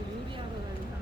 요리하러 다니는